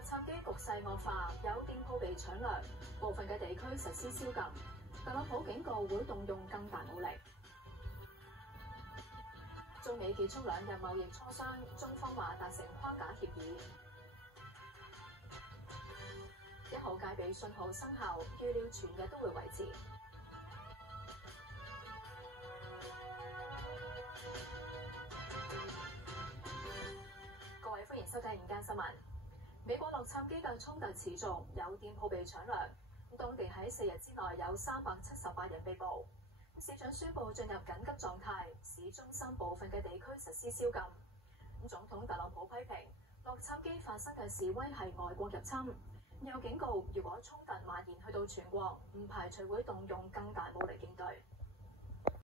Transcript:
洛杉磯局勢惡化，有店鋪被搶掠，部分嘅地區實施宵禁。特朗普警告會動用更大武力。中美結束2日貿易磋商，中方話達成框架協議。1號戒備信號生效，預料全日都會維持。各位歡迎收睇午間新聞。美國洛杉磯嘅衝突持續，有店鋪被搶掠。當地喺4日之內有378人被捕。市長宣布進入緊急狀態，市中心部分嘅地區實施宵禁。總統特朗普批評洛杉磯發生嘅示威係外國入侵，又警告如果衝突蔓延去到全國，唔排除會動用更大武力應對。